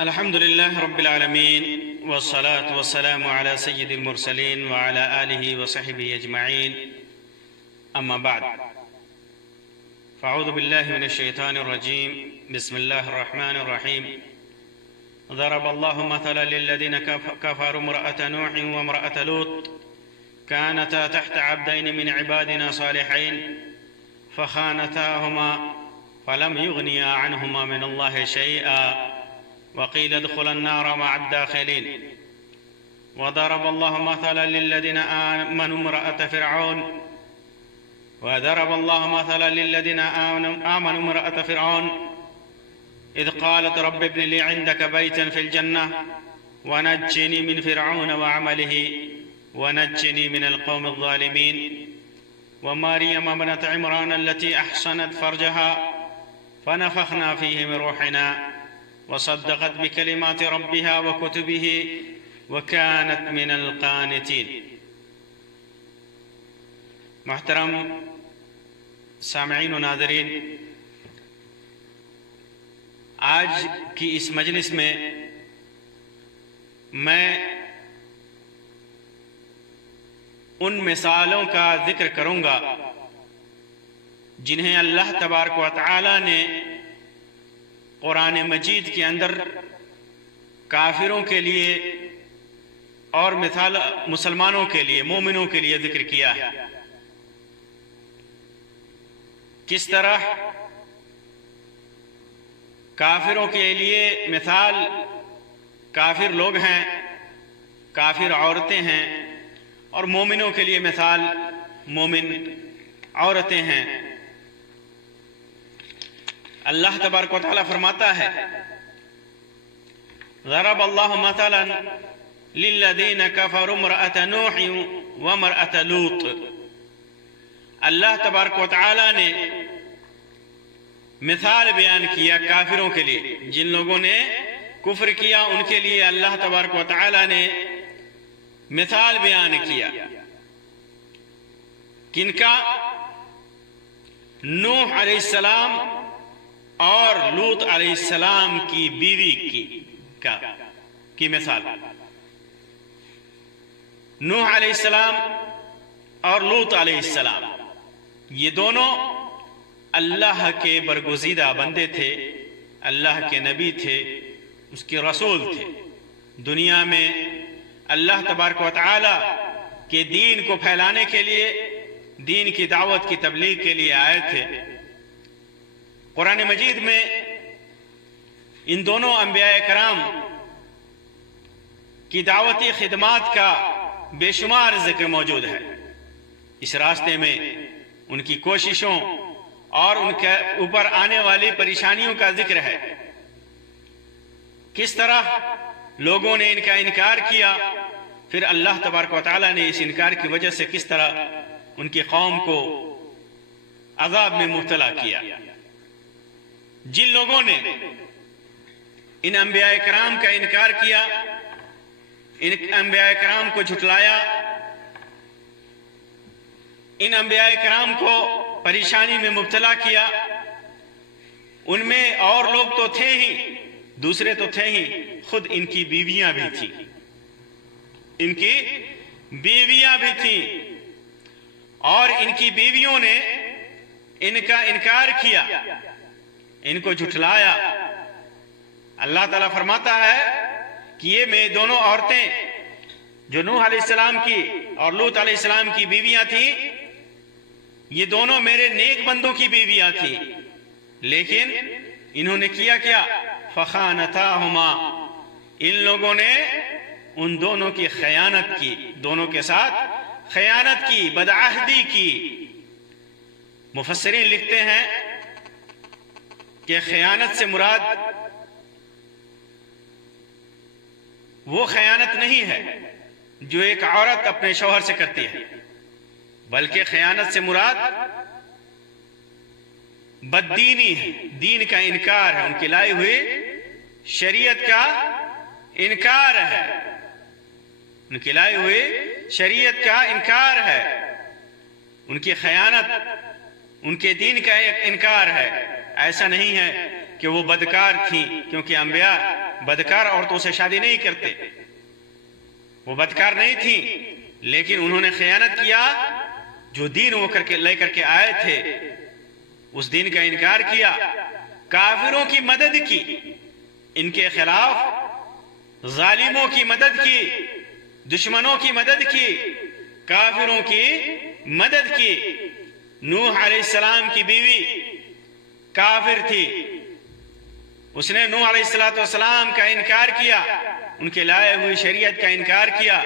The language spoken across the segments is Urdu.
الحمد لله رب العالمين والصلاة والسلام على سيد المرسلين وعلى آله وصحبه أجمعين، أما بعد، فأعوذ بالله من الشيطان الرجيم. بسم الله الرحمن الرحيم. ضرب الله مثلا للذين كفروا امرأة نوح وامرأة لوط كانتا تحت عبدين من عبادنا صالحين فخانتاهما فلم يغنيا عنهما من الله شيئا وقيل ادخلا النار مع الداخلين. وضرب الله مثلا للذين آمنوا امرأة فرعون امرأة فرعون إذ قالت رب ابن لي عندك بيتا في الجنة ونجني من فرعون وعمله ونجني من القوم الظالمين. ومريم ابنة عمران التي أحصنت فرجها فنفخنا فيه من روحنا وصدقت بكلمات ربها وكتبه وكانت من القانتين. محترم سامعین و ناظرین، آج کی اس مجلس میں میں ان مثالوں کا ذکر کروں گا جنہیں اللہ تبارک و تعالی نے قرآن مجید کے اندر کافروں کے لیے اور مسلمانوں کے لیے، مومنوں کے لیے ذکر کیا ہے. کس طرح کافروں کے لیے مثال کافر لوگ ہیں، کافر عورتیں ہیں، اور مومنوں کے لیے مثال مومن عورتیں ہیں. اللہ تبارک و تعالیٰ فرماتا ہے: ضرب اللہ مثلا للذین کفروا امرأة نوح وامرأة لوط. اللہ تبارک و تعالیٰ نے مثال بیان کیا کافروں کے لیے، جن لوگوں نے کفر کیا ان کے لیے اللہ تبارک و تعالیٰ نے مثال بیان کیا. کن کا؟ نوح علیہ السلام اور لوط علیہ السلام کی بیوی کی مثال. نوح علیہ السلام اور لوط علیہ السلام یہ دونوں اللہ کے برگزیدہ بندے تھے، اللہ کے نبی تھے، اس کے رسول تھے. دنیا میں اللہ تبارک و تعالی کے دین کو پھیلانے کے لیے، دین کی دعوت کی تبلیغ کے لیے آئے تھے. قرآن مجید میں ان دونوں انبیاء کرام کی دعوتی خدمات کا بے شمار ذکر موجود ہے. اس راستے میں ان کی کوششوں اور ان کے اوپر آنے والی پریشانیوں کا ذکر ہے. کس طرح لوگوں نے ان کا انکار کیا، پھر اللہ تبارک و تعالیٰ نے اس انکار کی وجہ سے کس طرح ان کی قوم کو عذاب میں مبتلا کیا. جن لوگوں نے ان انبیاء کرام کا انکار کیا، ان انبیاء کرام کو جھٹلایا، ان انبیاء کرام کو پریشانی میں مبتلا کیا، ان میں اور لوگ تو تھے ہی، دوسرے تو تھے ہی، خود ان کی بیویاں بھی تھیں. ان کی بیویاں بھی تھیں اور ان کی بیویوں نے ان کا انکار کیا، ان کو جھٹلایا. اللہ تعالیٰ فرماتا ہے کہ یہ میں دونوں عورتیں جو نوح علیہ السلام کی اور لوط علیہ السلام کی بیویاں تھیں، یہ دونوں میرے نیک بندوں کی بیویاں تھیں، لیکن انہوں نے کیا کیا؟ فخانتاہما، ان لوگوں نے ان دونوں کی خیانت کی، دونوں کے ساتھ خیانت کی، بدعہدی کی. مفسرین لکھتے ہیں کہ خیانت سے مراد وہ خیانت نہیں ہے جو ایک عورت اپنے شوہر سے کرتی ہے، بلکہ خیانت سے مراد بددینی ہے، دین کا انکار ہے، ان کی لائی ہوئی شریعت کا انکار ہے، ان کی لائی ہوئی شریعت کا انکار ہے. ان کی خیانت ان کے دین کا ایک انکار ہے. ایسا نہیں ہے کہ وہ بدکار تھیں، کیونکہ انبیاء بدکار عورتوں سے شادی نہیں کرتے، وہ بدکار نہیں تھیں، لیکن انہوں نے خیانت کیا، جو دین وہ لے کر کے آئے تھے اس دین کا انکار کیا، کافروں کی مدد کی، ان کے خلاف ظالموں کی مدد کی، دشمنوں کی مدد کی، کافروں کی مدد کی۔ نوح علیہ السلام کی بیوی کافر تھی، اس نے نوح علیہ السلام کا انکار کیا، ان کے لائے ہوئی شریعت کا انکار کیا،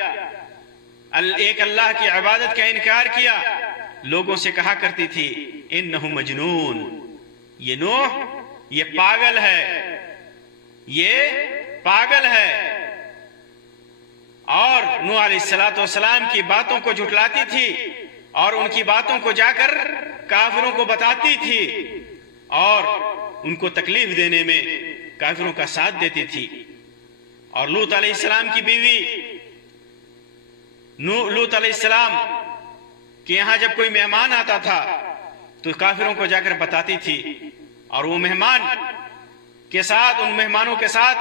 ایک اللہ کی عبادت کا انکار کیا، لوگوں سے کہا کرتی تھی انہ مجنون، یہ نوح یہ پاگل ہے، یہ پاگل ہے، اور نوح علیہ السلام کی باتوں کو جھٹلاتی تھی اور ان کی باتوں کو جا کر کافروں کو بتاتی تھی اور ان کو تکلیف دینے میں کافروں کا ساتھ دیتی تھی۔ اور لوط علیہ السلام کی بیوی لوط علیہ السلام کہ یہاں جب کوئی مہمان آتا تھا تو کافروں کو جا کر بتاتی تھی، اور وہ مہمان کے ساتھ، ان مہمانوں کے ساتھ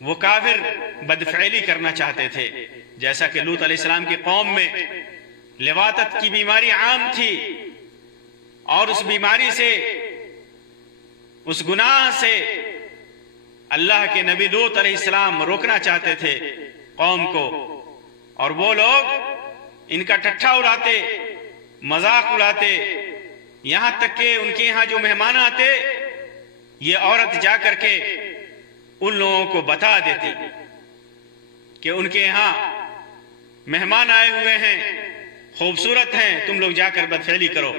وہ کافر بدفعلی کرنا چاہتے تھے، جیسا کہ لوط علیہ السلام کی قوم میں لواطت کی بیماری عام تھی، اور اس بیماری سے، اس گناہ سے اللہ کے نبی لوط علیہ السلام روکنا چاہتے تھے قوم کو، اور وہ لوگ ان کا ٹھٹھا اڑاتے، مذاق اڑاتے، یہاں تک کہ ان کے یہاں جو مہمان آتے یہ عورت جا کر کے ان لوگوں کو بتا دیتی کہ ان کے یہاں مہمان آئے ہوئے ہیں، خوبصورت ہیں، تم لوگ جا کر بدفعلی کرو۔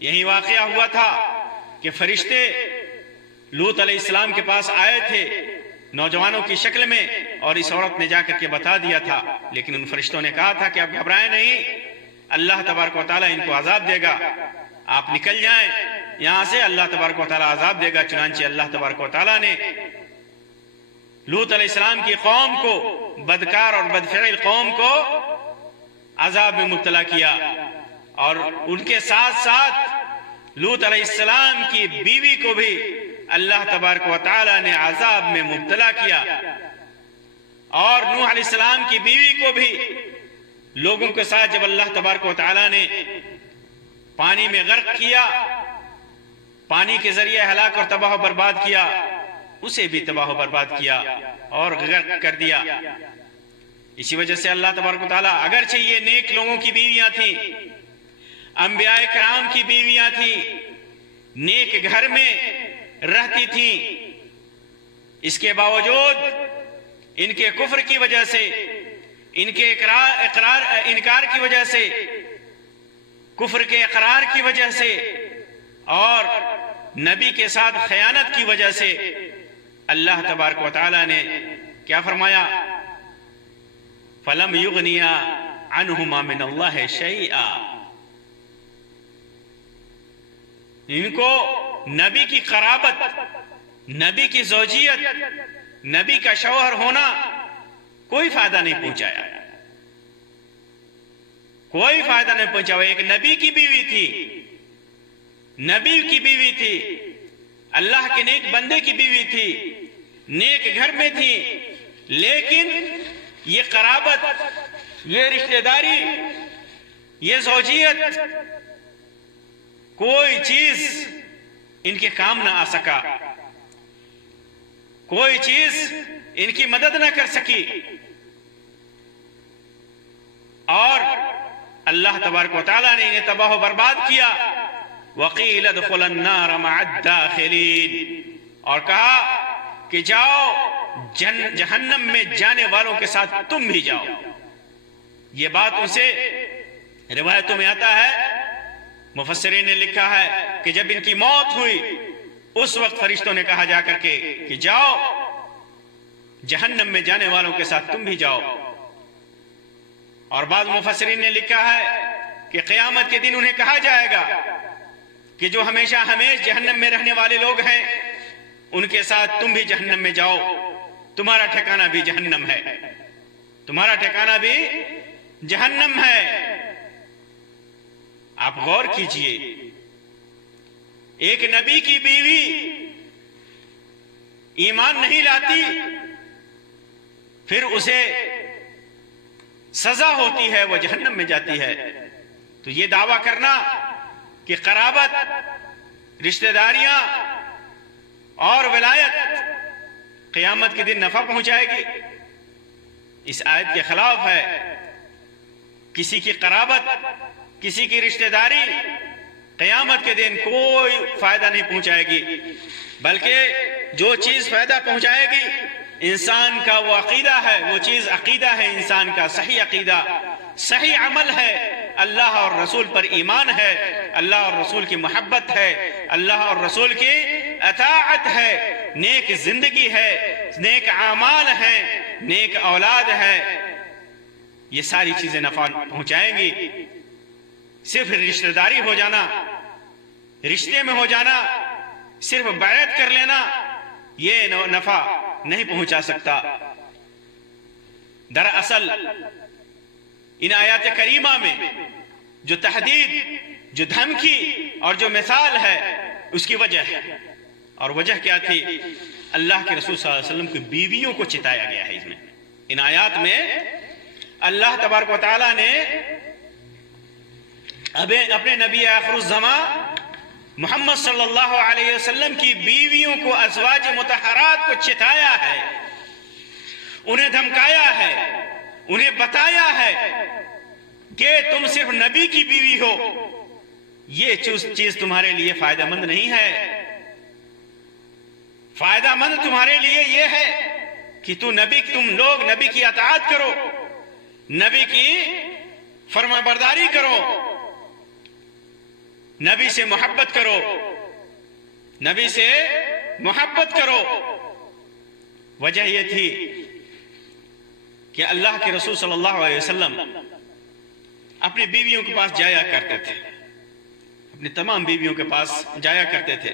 یہی واقعہ ہوا تھا کہ فرشتے لوط علیہ السلام کے پاس آئے تھے نوجوانوں کی شکل میں، اور اس عورت نے جا کر کے بتا دیا تھا، لیکن ان فرشتوں نے کہا تھا کہ اب گھبرائیں نہیں، اللہ تبارک و تعالیٰ ان کو عذاب دے گا، آپ نکل جائیں یہاں سے، اللہ تبارک و تعالیٰ عذاب دے گا۔ چنانچہ اللہ تبارک و تعالیٰ نے لوط علیہ السلام کی قوم کو، بدکار اور بدفعل قوم کو عذاب میں مبتلا کیا، اور ان کے ساتھ ساتھ لوط علیہ السلام کی بیوی کو بھی اللہ تبارک و تعالیٰ نے عذاب میں مبتلا کیا، اور نوح علیہ السلام کی بیوی کو بھی لوگوں کے ساتھ جب اللہ تبارک و تعالیٰ نے پانی میں غرق کیا، پانی کے ذریعے ہلاک اور تباہ و برباد کیا، اسے بھی تباہ و برباد کیا اور غرق کر دیا۔ اسی وجہ سے اللہ تبارک و تعالیٰ، اگرچہ یہ نیک لوگوں کی بیویاں تھیں، انبیاء کرام کی بیویاں تھیں، نیک گھر میں رہتی تھیں، اس کے باوجود ان کے کفر کی وجہ سے، ان کے انکار کی وجہ سے، کفر کے اقرار کی وجہ سے، اور نبی کے ساتھ خیانت کی وجہ سے اللہ تبارک و تعالیٰ نے کیا فرمایا؟ فَلَمْ يُغْنِيَا عَنْهُمَا مِنَ اللَّهِ شَيْئًا، ان کو نبی کی قرابت، نبی کی زوجیت، نبی کا شوہر ہونا کوئی فائدہ نہیں پہنچایا، کوئی فائدہ نہیں پہنچا۔ وہ ایک نبی کی بیوی تھی، نبی کی بیوی تھی، اللہ کے نیک بندے کی بیوی تھی، نیک گھر میں تھی، لیکن یہ قرابت، یہ رشتہ داری، یہ زوجیت، کوئی چیز ان کے کام نہ آ سکا، کوئی چیز ان کی مدد نہ کر سکی، اور اللہ تبارک و تعالیٰ نے انہیں تباہ و برباد کیا۔ وَقِيلَ ادْخُلَ النَّارَ مَعَ الدَّاخِلِينَ، اور کہا کہ جاؤ جہنم میں جانے والوں کے ساتھ تم بھی جاؤ۔ یہ بات ان سے روایتوں میں آتا ہے، مفسرین نے لکھا ہے کہ جب ان کی موت ہوئی اس وقت فرشتوں نے کہا جا کر کے کہ جاؤ جہنم میں جانے والوں کے ساتھ تم بھی جاؤ۔ اور بعض مفسرین نے لکھا ہے کہ قیامت کے دن انہیں کہا جائے گا کہ جو ہمیشہ جہنم میں رہنے والے لوگ ہیں ان کے ساتھ تم بھی جہنم میں جاؤ، تمہارا ٹھکانہ بھی جہنم ہے، تمہارا ٹھکانہ بھی جہنم ہے۔ آپ غور کیجئے ایک نبی کی بیوی ایمان نہیں لاتی پھر اسے سزا ہوتی ہے، وہ جہنم میں جاتی ہے۔ تو یہ دعویٰ کرنا کہ قرابت، رشتہ داریاں اور ولایت قیامت کے دن نفع پہنچائے گی، اس آیت کے خلاف ہے۔ کسی کی قرابت، کسی کی رشتہ داری قیامت کے دن کوئی فائدہ نہیں پہنچائے گی، بلکہ جو چیز فائدہ پہنچائے گی انسان کا وہ عقیدہ ہے، وہ چیز عقیدہ ہے انسان کا، صحیح عقیدہ، صحیح عمل ہے، اللہ اور رسول پر ایمان ہے، اللہ اور رسول کی محبت ہے، اللہ اور رسول کی اطاعت ہے، نیک زندگی ہے، نیک اعمال ہیں، نیک اولاد ہے، یہ ساری چیزیں نفع پہنچائیں گی۔ صرف رشتہ داری ہو جانا، رشتے میں ہو جانا، صرف بیعت کر لینا، یہ نفع نہیں پہنچا سکتا۔ دراصل ان آیات کریمہ میں جو تحدید، جو دھمکی اور جو مثال ہے اس کی وجہ ہے، اور وجہ کیا تھی؟ اللہ کے رسول صلی اللہ علیہ وسلم کی بیویوں کو چتایا گیا ہے۔ اس میں، ان آیات میں اللہ تبارک و تعالیٰ نے اپنے نبی آخر الزمان محمد صلی اللہ علیہ وسلم کی بیویوں کو، ازواج مطہرات کو چتایا ہے، انہیں دھمکایا ہے، انہیں بتایا ہے کہ تم صرف نبی کی بیوی ہو، یہ چیز تمہارے لیے فائدہ مند نہیں ہے۔ فائدہ مند تمہارے لیے یہ ہے کہ تم لوگ نبی کی اطاعت کرو، نبی کی فرما برداری کرو، نبی سے محبت کرو، نبی سے محبت کرو۔ وجہ یہ تھی کہ اللہ کے رسول صلی اللہ علیہ وسلم اپنی بیویوں کے پاس جایا کرتے تھے، اپنی تمام بیویوں کے پاس جایا کرتے تھے۔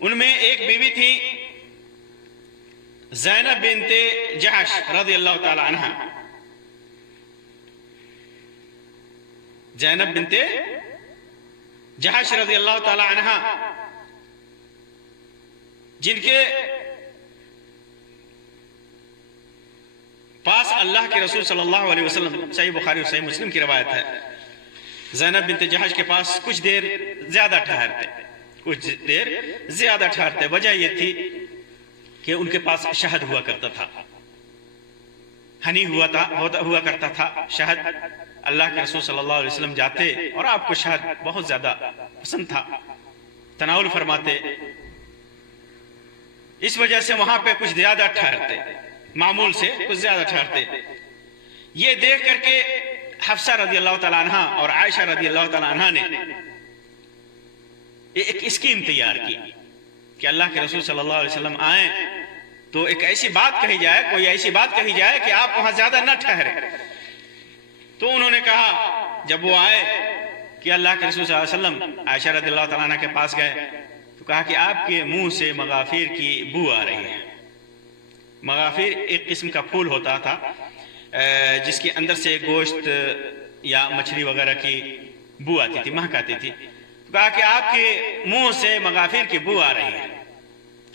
ان میں ایک بیوی تھی زینب بنت جحش رضی اللہ تعالی عنہ، زینب بنت جحش رضی اللہ تعالی عنہ، جن کے پاس اللہ کے رسول صلی اللہ علیہ وسلم، صحیح بخاری اور صحیح مسلم کی روایت ہے، زینب بنت جحش کے پاس کچھ دیر زیادہ ٹھہرتے۔ وجہ یہ تھی کہ ان کے پاس شہد ہوا کرتا تھا، ہنی ہوا کرتا تھا، شہد۔ اللہ کے رسول صلی اللہ علیہ وسلم جاتے اور آپ کو شہد بہت زیادہ پسند تھا، تناول فرماتے، اس وجہ سے وہاں پہ کچھ زیادہ ٹھہرتے، معمول سے کچھ زیادہ ٹھہرتے۔ یہ دیکھ کر کے حفصہ رضی اللہ تعالیٰ عنہ اور عائشہ رضی اللہ تعالیٰ عنہ نے ایک اسکیم تیار کی کہ اللہ کے رسول صلی اللہ علیہ وسلم آئیں تو ایک ایسی بات کہی جائے، کوئی ایسی بات کہی جائے کہ آپ وہاں زیادہ نہ ٹھہرے۔ تو انہوں نے کہا، جب وہ آئے کہ اللہ کے رسول صلی اللہ علیہ وسلم عائشہ رضی اللہ تعالیٰ عنہ کے پاس گئے تو کہا کہ آپ کے منہ سے مغافیر کی بو آ رہی ہے۔ مغافیر ایک قسم کا پھول ہوتا تھا جس کے اندر سے گوشت یا مچھلی وغیرہ کی بو آتی تھی، مہک آتی تھی۔ تو کہا کہ آپ کے منہ سے مغافیر کی بو آ رہی ہے،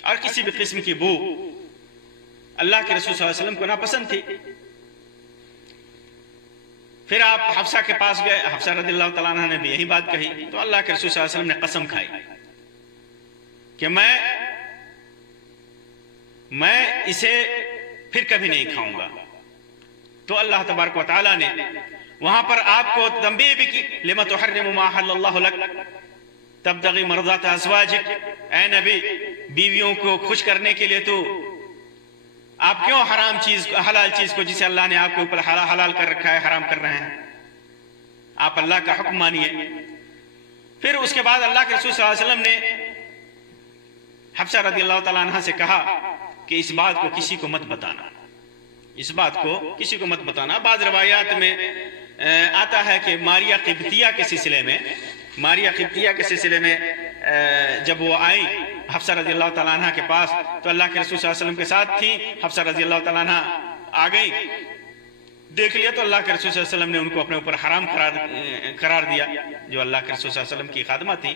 اور کسی بھی قسم کی بو اللہ کے رسول صلی اللہ علیہ وسلم کو ناپسند تھی۔ پھر آپ حفصہ کے پاس گئے، حفصہ رضی اللہ تعالیٰ عنہ نے بھی یہی بات کہی، تو اللہ کے رسول صلی اللہ علیہ وسلم نے قسم کھائی کہ میں اسے پھر کبھی نہیں کھاؤں گا۔ تو اللہ تبارک و تعالیٰ نے وہاں پر آپ کو تنبیہ بھی کی، لِمَ تُحَرِّمُ مَا أَحَلَّ اللَّهُ لَكَ تَبْتَغِي مَرْضَاتَ أَزْوَاجِكَ، اے نبی، بیویوں کو خوش کرنے کے لیے تو آپ کیوں حلال چیز کو جسے اللہ نے آپ کے اوپر حلال کر رکھا ہے حرام کر رہے ہیں؟ آپ اللہ کا حکم مانیے۔ پھر اس کے بعد اللہ کے رسول صلی اللہ علیہ وسلم نے حفصہ رضی اللہ تعالیٰ عنہ سے کہا کہ اس بات کو کسی کو مت بتانا، اس بات کو کسی کو مت بتانا۔ بعض روایات میں آتا ہے کہ ماریہ قبطیہ کے سلسلے میں جب وہ آئیں حفصہ رضی اللہ تعالیٰ عنہ کے پاس تو اللہ کے رسول صلی اللہ علیہ وسلم کے ساتھ تھیں، حفصہ رضی اللہ تعالیٰ عنہ آ گئیں، دیکھ لیا تو اللہ کے رسول صلی اللہ علیہ وسلم نے ان کو اپنے اوپر حرام قرار دیا، جو اللہ کے رسول صلی اللہ علیہ وسلم کی خادمہ تھیں۔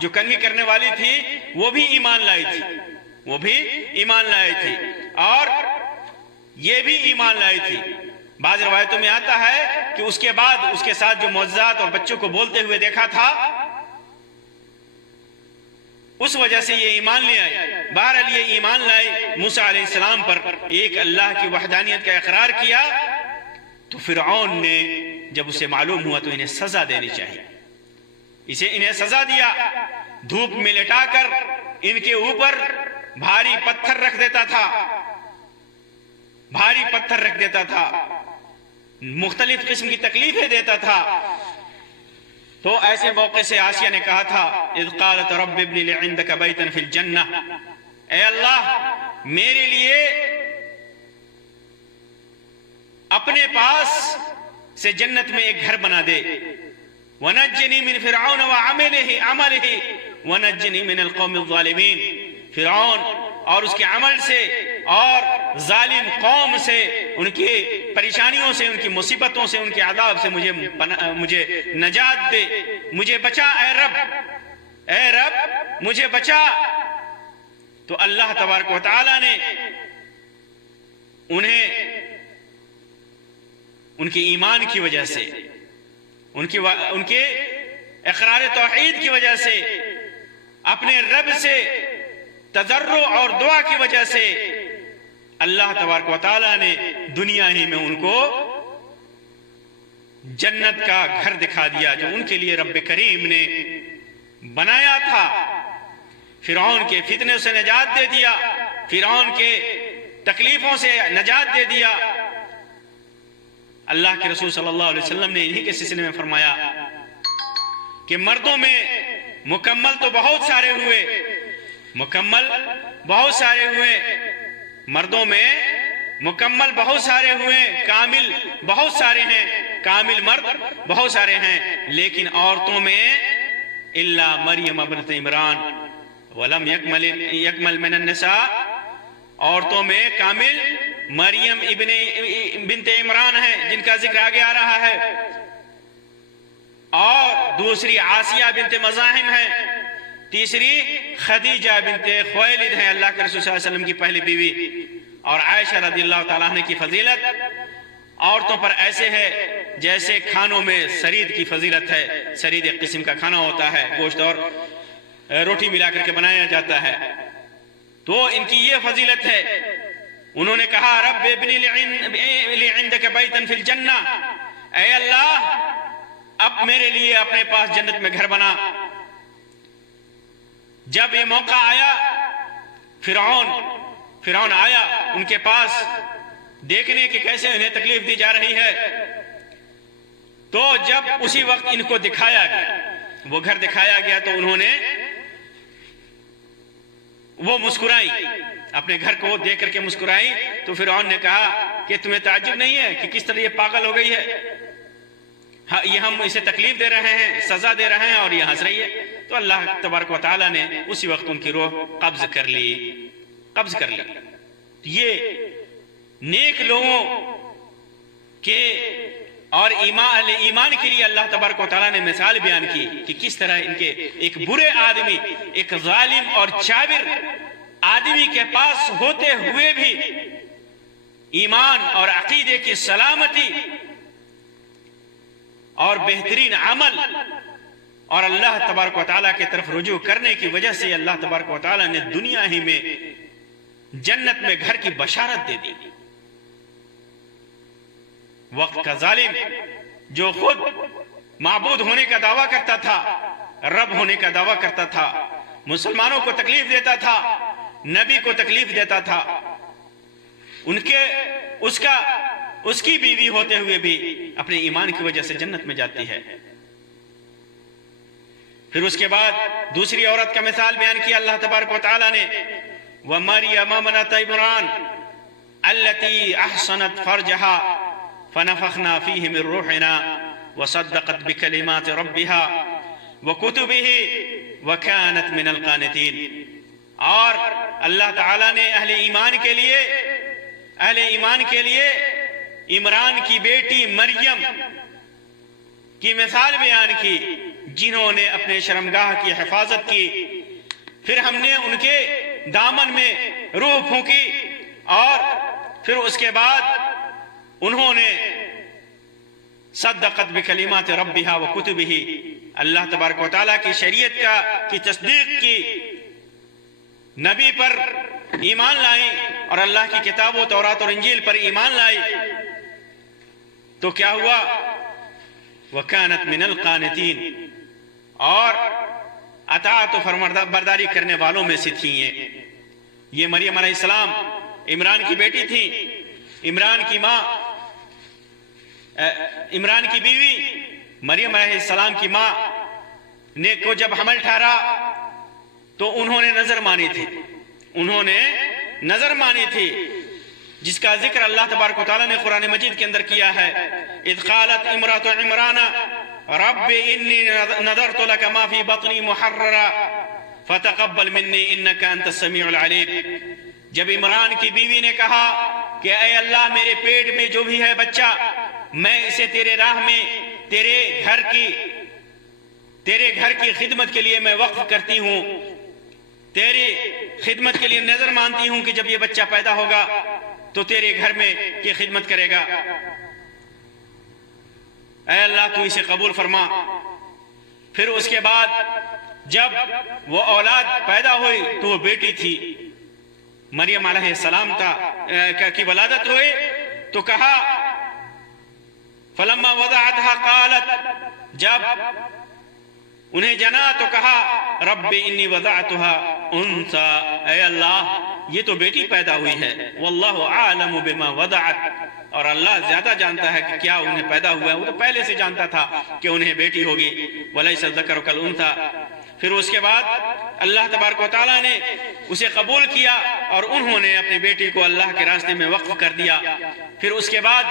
جو کنگھی کرنے والی تھی وہ بھی ایمان لائی تھی، وہ بھی ایمان لائی تھی، اور یہ بھی ایمان لائی تھی۔ بعض روایتوں میں آتا ہے کہ اس کے بعد اس کے ساتھ جو معجزات اور بچوں کو بولتے ہوئے دیکھا تھا اس وجہ سے یہ ایمان لے آئے۔ بہرحال یہ ایمان لائے، موسیٰ علیہ السلام پر ایک اللہ کی وحدانیت کا اقرار کیا، تو فرعون نے جب اسے معلوم ہوا تو انہیں سزا دینی چاہیے، انہیں سزا دیا، دھوپ میں لٹا کر ان کے اوپر بھاری پتھر رکھ دیتا تھا، بھاری پتھر رکھ دیتا تھا، مختلف قسم کی تکلیفیں دیتا تھا۔ تو ایسے موقع سے آسیہ نے کہا تھا اذ قالت رب ابن لی عندک بیتا فی الجنہ، اے اللہ میرے لیے اپنے پاس سے جنت میں ایک گھر بنا دے، وَنَجِّنِي مِنْ فِرْعَوْنَ وَعَمَلِهِ وَنَجِّنِي مِنَ الْقَوْمِ الظَّالِمِينَ، فرعون اور اس کے عمل سے اور ظالم قوم سے، ان کی پریشانیوں سے، ان کی مصیبتوں سے، ان کے عذاب سے مجھے نجات دے، مجھے بچا اے رب، اے رب مجھے بچا۔ تو اللہ تبارک و تعالی نے انہیں ان کے ایمان کی وجہ سے، ان کے اقرار توحید کی وجہ سے، اپنے رب سے تضرع اور دعا کی وجہ سے، اللہ تبارک و تعالی نے دنیا ہی میں ان کو جنت کا گھر دکھا دیا جو ان کے لیے رب کریم نے بنایا تھا۔ فرعون کے فتنے سے نجات دے دیا، فرعون کے تکلیفوں سے نجات دے دیا۔ اللہ کے رسول صلی اللہ علیہ وسلم نے انہی کے سلسلے میں فرمایا کہ مردوں میں مکمل تو بہت سارے ہوئے، مکمل بہت سارے ہوئے، مردوں میں مکمل بہت سارے ہوئے، کامل بہت سارے ہیں، کامل مرد بہت سارے ہیں، لیکن عورتوں میں الا مریم ابنت عمران ولم یکمل من النساء، عورتوں میں کامل مریم بنت عمران ہے جن کا ذکر آگے آ رہا ہے، اور دوسری آسیہ بنت مزاحم ہے، تیسری خدیجہ بنت خویلد ہیں اللہ کے رسول صلی اللہ علیہ وسلم کی پہلی بیوی، اور عائشہ رضی اللہ تعالیٰ عنہ کی فضیلت عورتوں پر ایسے ہے جیسے کھانوں میں سرید کی فضیلت ہے۔ سرید ایک قسم کا کھانا ہوتا ہے، گوشت اور روٹی ملا کر کے بنایا جاتا ہے، تو ان کی یہ فضیلت ہے۔ انہوں نے کہا رب ابنی لی عندک بیتا فی الجنہ، اے اللہ اب میرے لیے اپنے پاس جنت میں گھر بنا۔ جب یہ موقع آیا، فرعون آیا ان کے پاس دیکھنے کہ کیسے انہیں تکلیف دی جا رہی ہے، تو جب اسی وقت ان کو دکھایا گیا، وہ گھر دکھایا گیا، تو انہوں نے وہ مسکرائی، اپنے گھر کو دیکھ کر کے مسکرائی۔ تو فرعون نے کہا کہ تمہیں تعجب نہیں ہے کہ کس طرح یہ پاگل ہو گئی ہے، یہ ہم اسے تکلیف دے رہے ہیں، سزا دے رہے ہیں، اور یہ ہنس رہی ہے۔ تو اللہ تبارک و تعالیٰ نے اسی وقت ان کی روح قبض کر لی۔ یہ نیک لوگوں کے اور ایمان کے لیے اللہ تبارک و تعالیٰ نے مثال بیان کی کہ کس طرح ان کے ایک برے آدمی، ایک ظالم اور چابر آدمی کے پاس ہوتے ہوئے بھی ایمان اور عقیدے کی سلامتی اور بہترین عمل اور اللہ تبارک و تعالیٰ کی طرف رجوع کرنے کی وجہ سے اللہ تبارک و تعالیٰ نے دنیا ہی میں جنت میں گھر کی بشارت دے دی۔ وقت کا ظالم جو خود معبود ہونے کا دعویٰ کرتا تھا، رب ہونے کا دعویٰ کرتا تھا، مسلمانوں کو تکلیف دیتا تھا، نبی کو تکلیف دیتا تھا، اس کی بیوی ہوتے ہوئے بھی اپنے ایمان کی وجہ سے جنت میں جاتی ہے۔ پھر اس کے بعد دوسری عورت کا مثال بیان کیا اللہ تبارک و تعالیٰ نے، وَمَرْيَمَ ابْنَتَ عِمْرَانَ الَّتِي أَحْصَنَتْ فَرْجَهَا فَنَفَخْنَا فِيهِ مِنْ رُوحِنَا وَصَدَّقَتْ بِكَلِمَاتِ رَبِّهَا وَكُتُبِهِ وَكَانَتْ مِنَ الْقَانِتِينَ۔ اور اللہ تعالیٰ نے اہل ایمان کے لیے عمران کی بیٹی مریم کی مثال بیان کی، جنہوں نے اپنے شرمگاہ کی حفاظت کی. پھر ہم نے ان کے دامن میں روح پھونکی اور پھر اس کے بعد انہوں نے صدقت بکلمات ربها وکتبہ، اللہ تبارک و تعالیٰ کی شریعت کی تصدیق کی، نبی پر ایمان لائی اور اللہ کی کتابوں تورات اور انجیل پر ایمان لائی. تو کیا ہوا؟ وَكَانَتْ مِنَ الْقَانِتِينَ، اور اطاعت و فرمانبرداری کرنے والوں میں سے تھیں. یہ مریم علیہ السلام عمران کی بیٹی تھی. عمران کی ماں، عمران کی بیوی مریم علیہ السلام کی ماں نے کو جب حمل ٹھہرا تو انہوں نے نظر مانی تھی، انہوں نے نظر مانی تھی، جس کا ذکر اللہ تبارک و تعالیٰ نے قرآن مجید کے اندر کیا ہے. اذ قالت امرأة عمران رب انی نذرت لك ما فی بطنی محررا فتقبل منی انک انت السمیع العلیم. جب عمران کی بیوی نے کہا کہ اے اللہ، میرے پیٹ میں جو بھی ہے بچہ، میں اسے تیرے راہ میں تیرے گھر کی خدمت کے لیے میں وقف کرتی ہوں، تیری خدمت کے لیے نظر مانتی ہوں کہ جب یہ بچہ پیدا ہوگا تو تیرے گھر میں کی خدمت کرے گا. اے اللہ تو اسے قبول فرما. پھر اس کے بعد جب وہ اولاد پیدا ہوئی تو وہ بیٹی تھی، مریم علیہ السلام کی ولادت ہوئی تو کہا فلما وضعتها قالت، جب انہیں جنا تو کہا رب انی وضعتها انثى، اے اللہ یہ تو بیٹی پیدا ہوئی ہے، واللہ اعلم بما وضعت، اور اللہ زیادہ جانتا ہے کہ کیا انہیں پیدا ہوا ہے. وہ تو پہلے سے جانتا تھا کہ انہیں بیٹی ہوگی. ولیس الذکر کالانثی. پھر اس کے بعد اللہ تبارک و تعالیٰ نے اسے قبول کیا اور انہوں نے اپنی بیٹی کو اللہ کے راستے میں وقف کر دیا. پھر اس کے بعد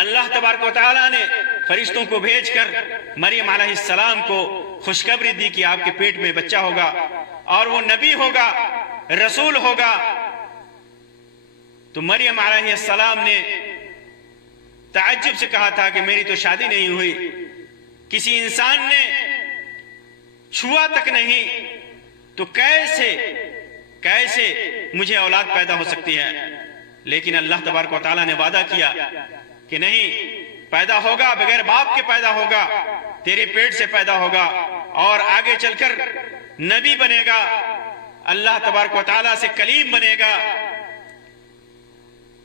اللہ تبارک و تعالیٰ نے فرشتوں کو بھیج کر مریم علیہ السلام کو خوشخبری دی کہ آپ کے پیٹ میں بچہ ہوگا اور وہ نبی ہوگا، رسول ہوگا. تو مریم علیہ السلام نے تعجب سے کہا تھا کہ میری تو شادی نہیں ہوئی، کسی انسان نے چھوا تک نہیں، تو کیسے مجھے اولاد پیدا ہو سکتی ہے. لیکن اللہ تبارک و تعالیٰ نے وعدہ کیا کہ نہیں، پیدا ہوگا، بغیر باپ کے پیدا ہوگا، تیرے پیٹ سے پیدا ہوگا اور آگے چل کر نبی بنے گا، اللہ تبارک و تعالیٰ سے کلیم بنے گا.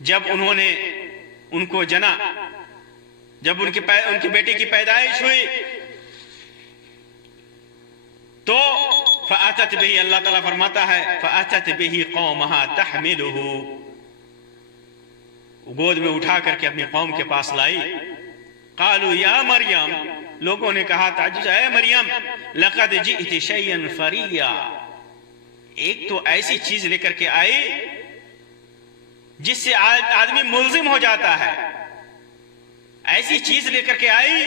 جب انہوں نے ان کو جنا، جب ان کی بیٹی کی پیدائش ہوئی تو فَأَتَتْ بِهِ، اللہ تعالیٰ فرماتا ہے فَأَتَتْ بِهِ قَوْمَهَا تَحْمِلُهُ، گود میں اٹھا کر کے اپنی قوم کے پاس لائی. قالوا یا مریم، لوگوں نے کہا تعجب، اے مریم لقد جئت شیئا فریا، ایک تو ایسی چیز لے کر کے آئی جس سے آدمی ملزم ہو جاتا ہے، ایسی چیز لے کر کے آئی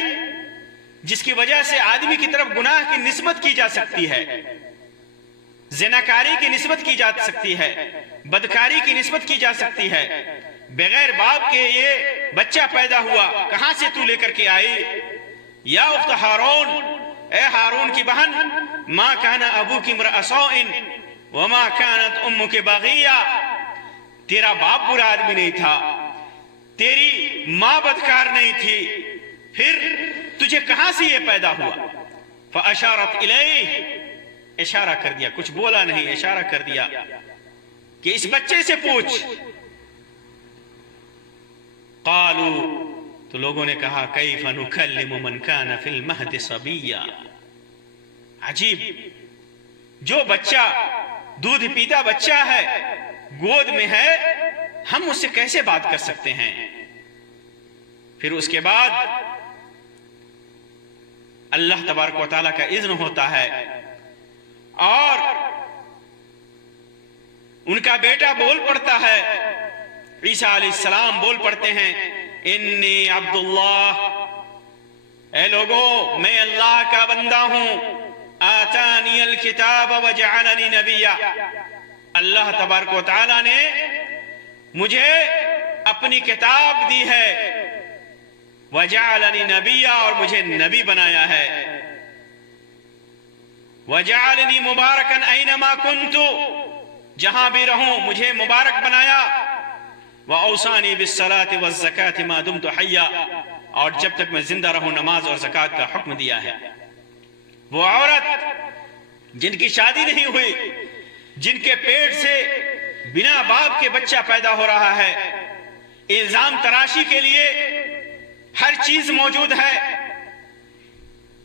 جس کی وجہ سے آدمی کی طرف گناہ کی نسبت کی جا سکتی ہے، زناکاری کی نسبت کی جا سکتی ہے، بدکاری کی نسبت کی جا سکتی ہے. بغیر باپ کے یہ بچہ پیدا ہوا، کہاں سے تو لے کر کے آئی؟ یا اخت ہارون، اے ہارون کی بہن، ما کان ابوک امرأ سوء وما کانت امک بغیہ، تیرا باپ برا آدمی نہیں تھا، تیری ماں بدکار نہیں تھی، پھر تجھے کہاں سے یہ پیدا ہوا؟ فاشارت الیہ، اشارہ کر دیا، کچھ بولا نہیں، اشارہ کر دیا کہ اس بچے سے پوچھ. قالوا، تو لوگوں نے کہا کیف نکلم من کان فی المہد صبیا، عجیب، جو بچہ دودھ پیتا بچہ ہے، گود میں ہے، ہم اس سے کیسے بات کر سکتے ہیں؟ پھر اس کے بعد اللہ تبارک و تعالیٰ کا اذن ہوتا ہے اور ان کا بیٹا بول پڑتا ہے، عیسیٰ علیہ السلام بول پڑتے ہیں انی عبداللہ، اے لوگوں میں اللہ کا بندہ ہوں، آتانی الکتاب وجعلنی نبیا، اللہ تبارک و تعالیٰ نے مجھے اپنی کتاب دی ہے، وجعلنی نبیا، اور مجھے نبی بنایا ہے. وجعلنی مبارکن اینما کنت، جہاں بھی رہوں مجھے مبارک بنایا، وأوصانی بالصلاة والزکاة ما دمت حیا، اور جب تک میں زندہ رہوں نماز اور زکوٰۃ کا حکم دیا ہے۔ وہ عورت جن کی شادی نہیں ہوئی، جن کے پیٹ سے بنا باپ کے بچہ پیدا ہو رہا ہے، الزام تراشی کے لیے ہر چیز موجود ہے،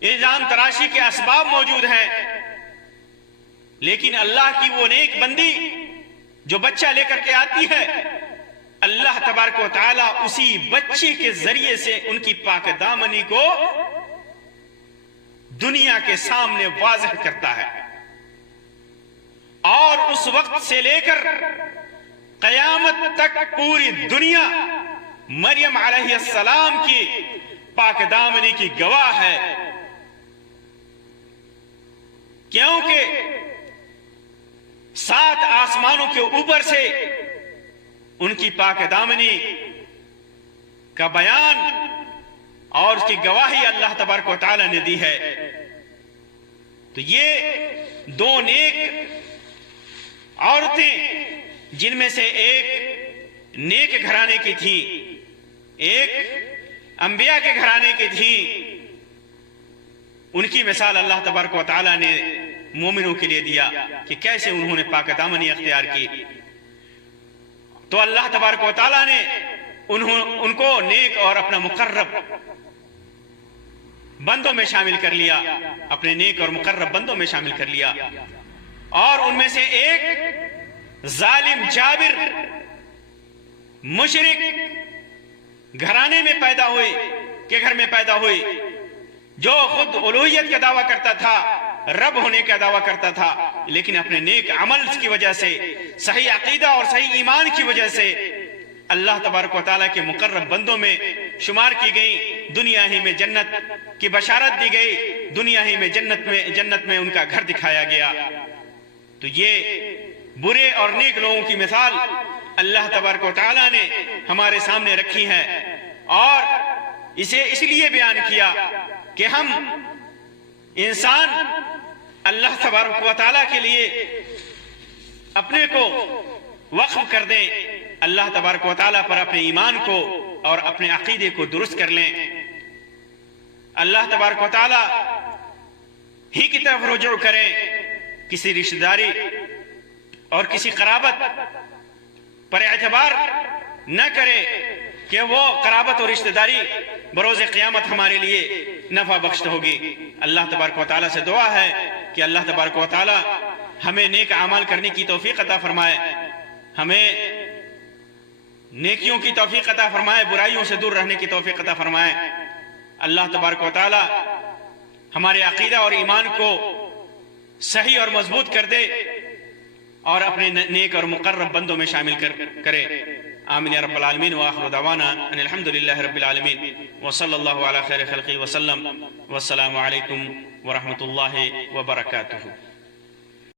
الزام تراشی کے اسباب موجود ہیں، لیکن اللہ کی وہ نیک بندی جو بچہ لے کر کے آتی ہے، اللہ تبارک و تعالی اسی بچے کے ذریعے سے ان کی پاک دامنی کو دنیا کے سامنے واضح کرتا ہے، اور اس وقت سے لے کر قیامت تک پوری دنیا مریم علیہ السلام کی پاک دامنی کی گواہ ہے، کیونکہ 7 آسمانوں کے اوپر سے ان کی پاک دامنی کا بیان اور اس کی گواہی اللہ تبارک و تعالی نے دی ہے۔ تو یہ 2 نیک عورتیں، جن میں سے ایک نیک گھرانے کی تھی، ایک انبیاء کے گھرانے کی تھی، ان کی مثال اللہ تبارک و تعالی نے مومنوں کے لیے دیا کہ کیسے انہوں نے پاک دامنی اختیار کی۔ تو اللہ تبارک و تعالی نے ان کو نیک اور اپنا مقرب بندوں میں شامل کر لیا، اپنے نیک اور مقرب بندوں میں شامل کر لیا، اور ان میں سے ایک ظالم جابر مشرک گھرانے میں پیدا ہوئی، کے گھر میں پیدا ہوئی، جو خود الوہیت کا دعویٰ کرتا تھا، رب ہونے کا دعویٰ کرتا تھا، لیکن اپنے نیک عمل کی وجہ سے، صحیح عقیدہ اور صحیح ایمان کی وجہ سے اللہ تبارک و تعالیٰ کے مقرب بندوں میں شمار کی گئی، دنیا ہی میں جنت کی بشارت دی گئی، دنیا ہی میں جنت میں ان کا گھر دکھایا گیا۔ تو یہ برے اور نیک لوگوں کی مثال اللہ تبارک و تعالیٰ نے ہمارے سامنے رکھی ہے، اور اسے اس لیے بیان کیا کہ ہم انسان اللہ تبارک و تعالیٰ کے لیے اپنے کو وقف کر دیں، اللہ تبارک و تعالیٰ پر اپنے ایمان کو اور اپنے عقیدے کو درست کر لیں، اللہ تبارک و تعالیٰ ہی کی طرف رجوع کریں، کسی رشتہ داری اور کسی قرابت پر اعتبار نہ کرے کہ وہ قرابت اور رشتہ داری بروز قیامت ہمارے لیے نفع بخش ہوگی۔ اللہ تبارک و تعالیٰ سے دعا ہے کہ اللہ تبارک و تعالیٰ ہمیں نیک اعمال کرنے کی توفیق عطا فرمائے، ہمیں نیکیوں کی توفیق عطا فرمائے، برائیوں سے دور رہنے کی توفیق عطا فرمائے۔ اللہ تبارک و تعالیٰ ہمارے عقیدہ اور ایمان کو صحیح اور مضبوط کر دے اور اپنے نیک اور مقرب بندوں میں شامل کرے۔ آمین یا رب العالمین، وآخر دعوانا ان الحمدللہ رب العالمین، وصلی اللہ علی خیر خلقہ وسلم، والسلام علیکم ورحمۃ اللہ وبرکاتہ۔